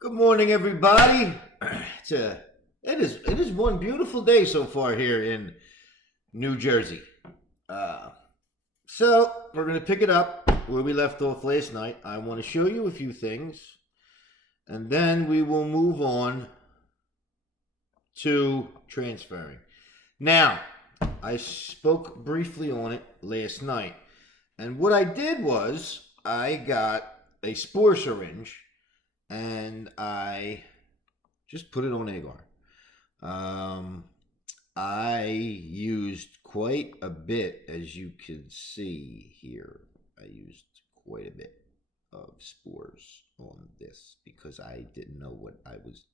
Good morning, everybody. It is one beautiful day so far here in New Jersey. Uh, so we're gonna pick it up where we left off last night. I want to show you a few things, and then we will move on to transferring. Now, I spoke briefly on it last night, and what I did was I got a spore syringe and I just put it on Agar. Um, I used quite a bit, as you can see here. I used quite a bit of spores on this because I didn't know what I was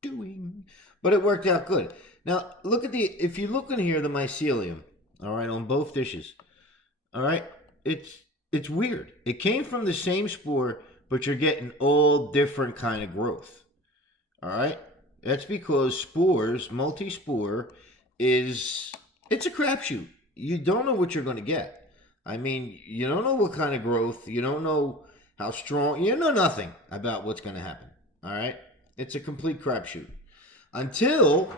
doing, but it worked out good. Now, if you look in here, the mycelium, all right, on both dishes, all right, it's weird. It came from the same spore, but you're getting all different kind of growth. All right, that's because spores, multi-spore, it's a crapshoot. You don't know what you're going to get. I mean, you don't know what kind of growth. You don't know how strong. You know nothing about what's going to happen. All right, it's a complete crapshoot until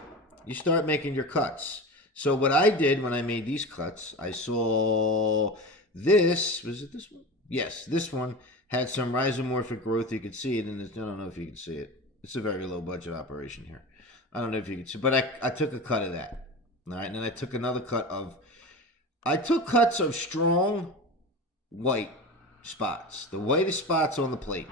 you start making your cuts. So what I did when I made these cuts, I saw this. Was it this one? Yes, this one had some rhizomorphic growth. You could see it, and I don't know if you can see it. It's a very low budget operation here. I don't know if you can see, but I took a cut of that. All right, and then I took another cut of. I took cuts of strong white spots, the whitest spots on the plate,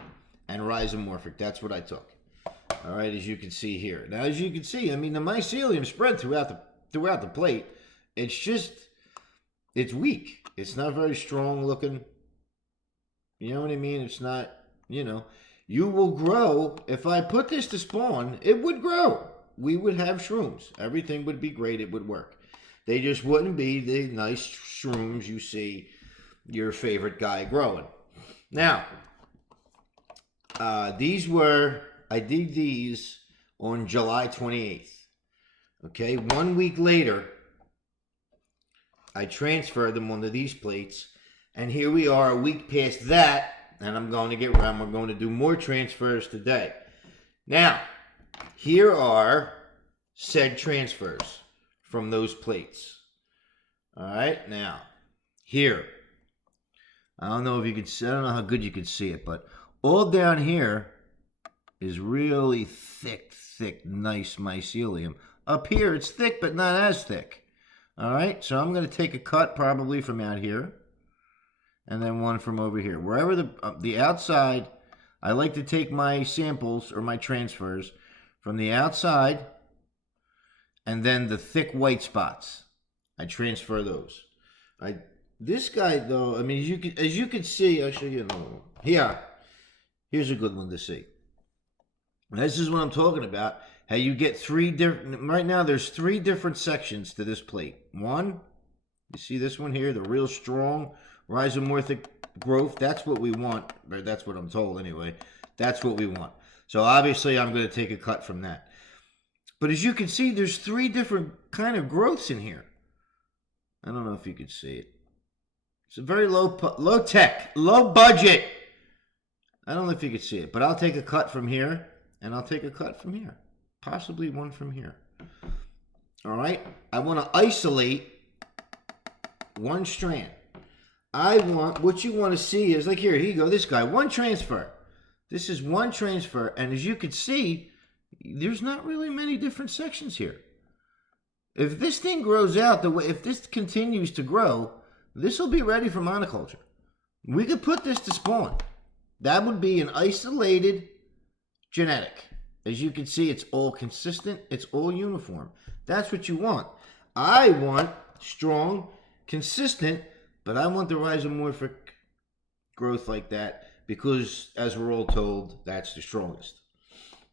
and rhizomorphic. That's what I took. All right, as you can see here. Now, as you can see, I mean the mycelium spread throughout the plate. It's weak. It's not very strong looking. You know what I mean? It's not, you will grow. If I put this to spawn, it would grow. We would have shrooms. Everything would be great. It would work. They just wouldn't be the nice shrooms you see your favorite guy growing. Now, I did these on July 28th. Okay, 1 week later, I transferred them onto these plates. And here we are a week past that, and I'm going to do more transfers today. Now, here are said transfers from those plates. All right, now, here. I don't know how good you can see it, but all down here is really thick, nice mycelium. Up here, it's thick, but not as thick. All right, so I'm going to take a cut probably from out here. And then one from over here. Wherever the outside, I like to take my samples or my transfers from the outside, and then the thick white spots. I transfer those. This guy though, I mean, as you can see, I'll show you another one. Here's a good one to see. This is what I'm talking about. How you get three different. Right now, there's three different sections to this plate. One, you see this one here, the real strong rhizomorphic growth. That's what we want. Or that's what I'm told anyway. That's what we want. So obviously I'm going to take a cut from that. But as you can see, there's three different kind of growths in here. I don't know if you can see it. It's a very low tech, low budget. I don't know if you can see it, but I'll take a cut from here, and I'll take a cut from here. Possibly one from here. All right? I want to isolate one strand. What you want to see is, like here you go, this guy, one transfer. This is one transfer, and as you can see, there's not really many different sections here. If this thing grows out if this continues to grow, this will be ready for monoculture. We could put this to spawn. That would be an isolated genetic. As you can see, it's all consistent, it's all uniform. That's what you want. I want strong, consistent, but I want the rhizomorphic growth like that because, as we're all told, that's the strongest.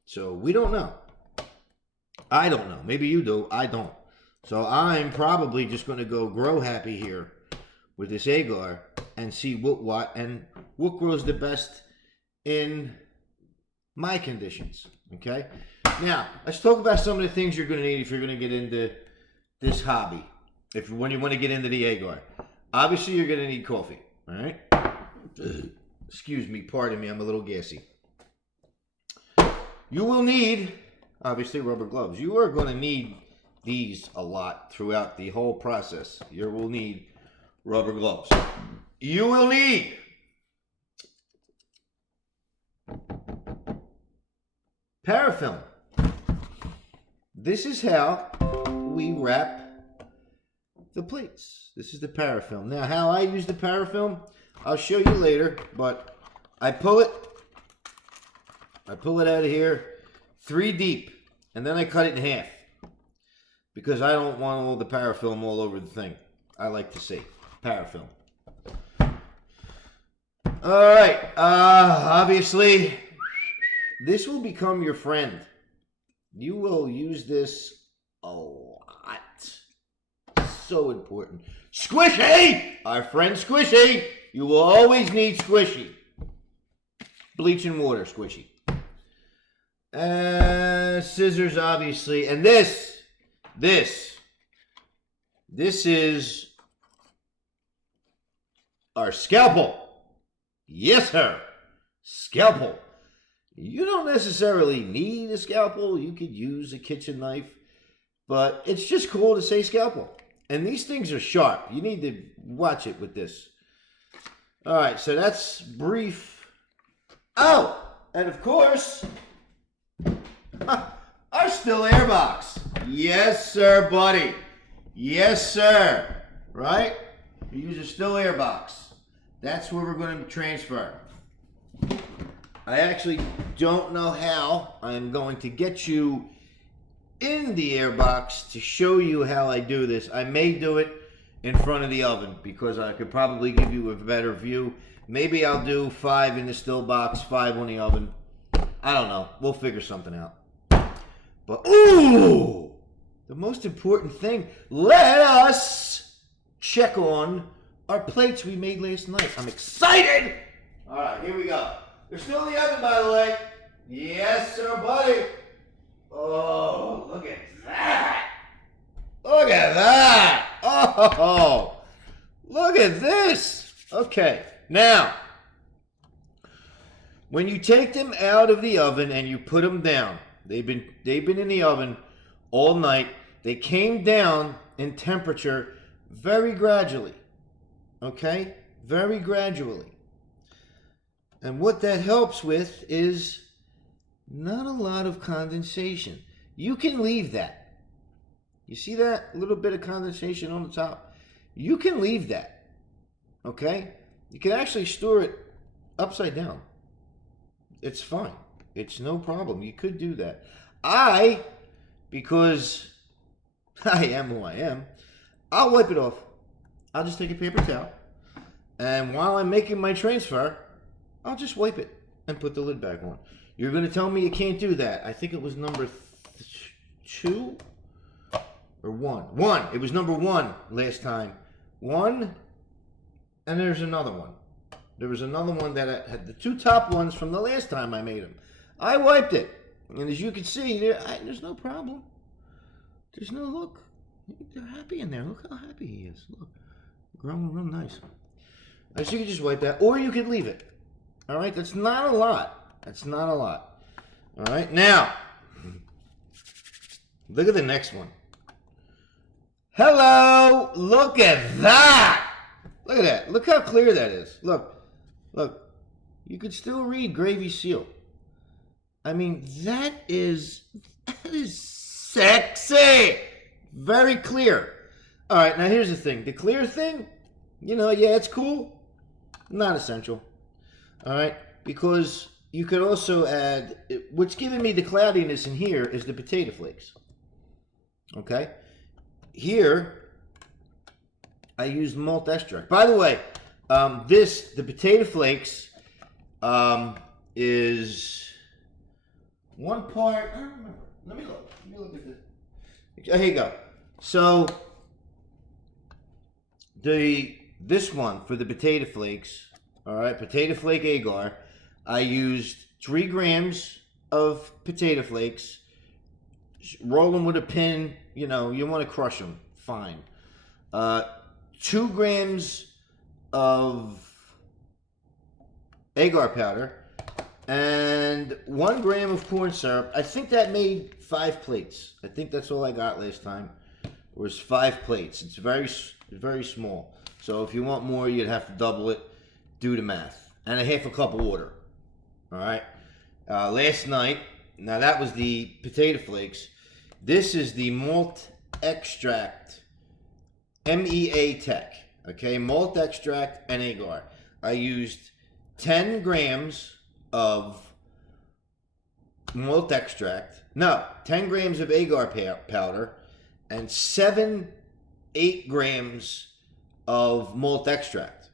So we don't know. I don't know. Maybe you do. I don't. So I'm probably just going to go grow happy here with this Agar and see what grows the best in my conditions. Okay? Now, let's talk about some of the things you're going to need if you're going to get into this hobby. When you want to get into the Agar. Obviously, you're going to need coffee, all right? Excuse me, pardon me, I'm a little gassy. You will need, obviously, rubber gloves. You are going to need these a lot throughout the whole process. You will need rubber gloves. You will need parafilm. This is how we wrap the plates. This is the parafilm. Now, how I use the parafilm, I'll show you later, but I pull it out of here 3 deep, and then I cut it in half because I don't want all the parafilm all over the thing. I like to see parafilm. All right, obviously, this will become your friend. You will use this a lot. So important. Squishy! Our friend Squishy. You will always need Squishy. Bleach and water, Squishy. Scissors, obviously. And this is our scalpel. Yes, sir. Scalpel. You don't necessarily need a scalpel. You could use a kitchen knife. But it's just cool to say scalpel. And these things are sharp. You need to watch it with this. All right, so that's brief. Oh, and of course, our still air box. Yes, sir, buddy. Yes, sir. Right? You use a still air box. That's where we're going to transfer. I actually don't know how I'm going to get you in the air box to show you how I do this. I may do it in front of the oven because I could probably give you a better view. Maybe I'll do 5 in the still box, 5 on the oven. I don't know. We'll figure something out. But, ooh, the most important thing, let us check on our plates we made last night. I'm excited. All right, here we go. They're still in the oven, by the way. Yes, sir, buddy. Oh, look at that. Look at that. Oh, look at this. Okay, now, when you take them out of the oven and you put them down, they've been in the oven all night. They came down in temperature very gradually. Okay? Very gradually. And what that helps with is not a lot of condensation. You can leave that. You see that little bit of condensation on the top? You can leave that. Okay? You can actually store it upside down. It's fine. It's no problem. You could do that. Because I am who I am, I'll wipe it off. I'll just take a paper towel. And while I'm making my transfer, I'll just wipe it and put the lid back on. You're going to tell me you can't do that. I think it was number 2 or 1. 1. It was number 1 last time. 1, and there's another one. There was another one that I had the 2 top ones from the last time I made them. I wiped it. And as you can see, there's no problem. There's no look. They're happy in there. Look how happy he is. Look. Growing real nice. So you could just wipe that, or you could leave it. All right? That's not a lot. That's not a lot. All right? Now, look at the next one. Hello! Look at that! Look at that. Look how clear that is. Look. Look. You could still read Gravy Seal. I mean, that is sexy! Very clear. All right, now here's the thing. The clear thing, yeah, it's cool. Not essential. All right, because you could also add, what's giving me the cloudiness in here is the potato flakes. Okay? Here, I used malt extract. By the way, the potato flakes, is 1 part, I don't remember. Let me look at this. Here you go. So, this one for the potato flakes, all right, potato flake agar, I used 3 grams of potato flakes, roll them with a pin, you want to crush them, fine. 2 grams of agar powder, and 1 gram of corn syrup. I think that made 5 plates. I think that's all I got last time. Was 5 plates. It's very small. So if you want more, you'd have to double it. Do the math. And a half a cup of water. All right. Last night, now that was the potato flakes. This is the malt extract, MEA Tech. Okay, malt extract and agar. I used 10 grams of malt extract. No, 10 grams of agar powder and 8 grams of malt extract.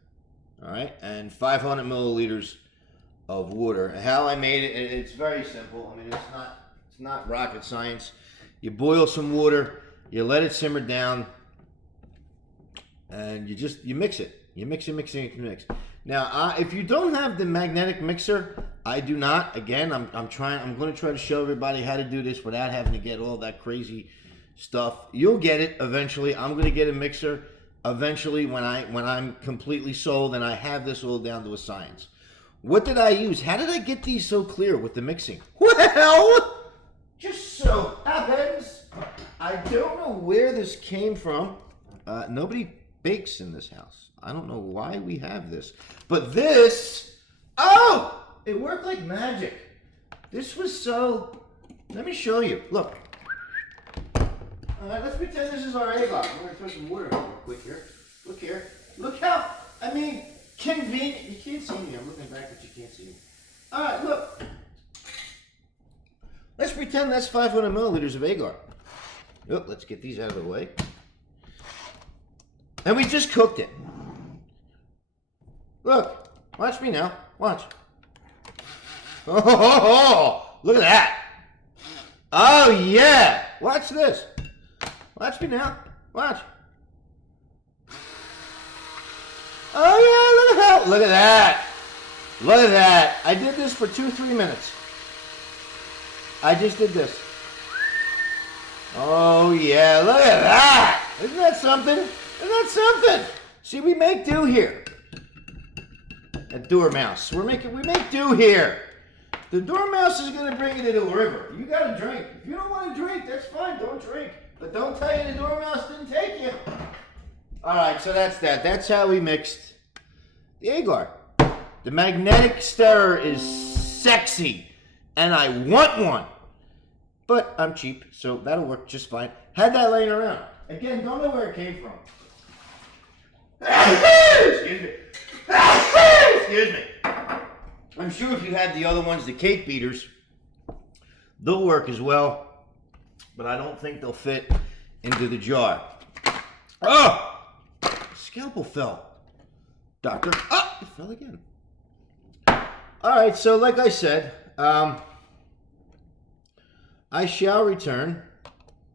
All right, and 500 milliliters of water. How I made it, it's very simple. I mean, it's not rocket science. You boil some water, you let it simmer down, and you mix it. You mix. Now, if you don't have the magnetic mixer, I do not. Again, I'm going to try to show everybody how to do this without having to get all that crazy stuff. You'll get it eventually. I'm going to get a mixer eventually when I'm completely sold and I have this all down to a science. What did I use? How did I get these so clear with the mixing? Well, just so happens, I don't know where this came from. Nobody bakes in this house. I don't know why we have this. But this, oh, it worked like magic. This was so, let me show you. Look. All right, let's pretend this is our agar. We're going to throw some water in real quick here. Look here. Look how, I mean, convenient. You can't see me. I'm looking back, but you can't see me. All right, look. Let's pretend that's 500 milliliters of agar. Oh, let's get these out of the way. And we just cooked it. Look, watch me now. Watch. Oh, look at that. Oh, yeah. Watch this. Watch me now. Watch. Oh, yeah, look at that. Look at that. I did this for 2-3 minutes. I just did this. Oh, yeah, look at that. Isn't that something? Isn't that something? See, we make do here. A dormouse. We make do here. The dormouse is going to bring you to the river. You got to drink. If you don't want to drink, that's fine. Don't drink. But don't tell you the dormouse didn't take you. All right, so that's that. That's how we mixed the agar. The magnetic stirrer is sexy, and I want one. But I'm cheap, so that'll work just fine. Had that laying around. Again, don't know where it came from. Excuse me. Excuse me. I'm sure if you had the other ones, the cake beaters, they'll work as well. But I don't think they'll fit into the jar. Oh! Scalpel fell. Doctor. Oh! It fell again. Alright, so like I said, I shall return.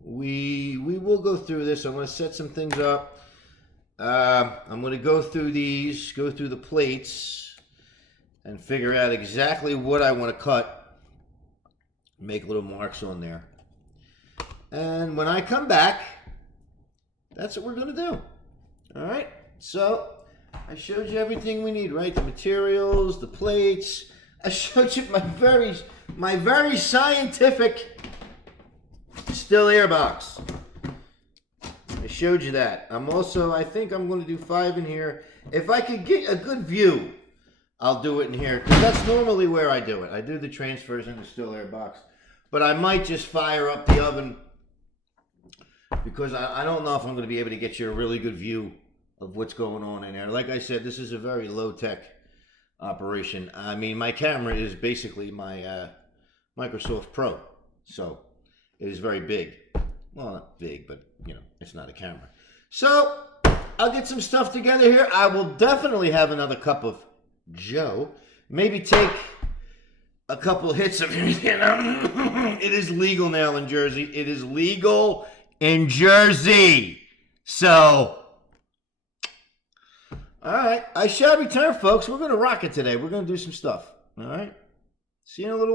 We will go through this. I'm going to set some things up. I'm going to go through these, go through the plates, and figure out exactly what I want to cut. Make little marks on there. And when I come back, that's what we're going to do. All right? So, I showed you everything we need, right? The materials, the plates. I showed you my very scientific still air box. I showed you that. I think I'm going to do 5 in here. If I could get a good view, I'll do it in here. Because that's normally where I do it. I do the transfers in the still air box. But I might just fire up the oven. Because I don't know if I'm going to be able to get you a really good view of what's going on in there. Like I said, this is a very low-tech operation. I mean, my camera is basically my Microsoft Pro. So, it is very big. Well, not big, but, you know, it's not a camera. So, I'll get some stuff together here. I will definitely have another cup of Joe. Maybe take a couple hits of, you know, it is legal now in Jersey. It is legal in Jersey. So, all right. I shall return, folks. We're going to rock it today. We're going to do some stuff. All right. See you in a little while.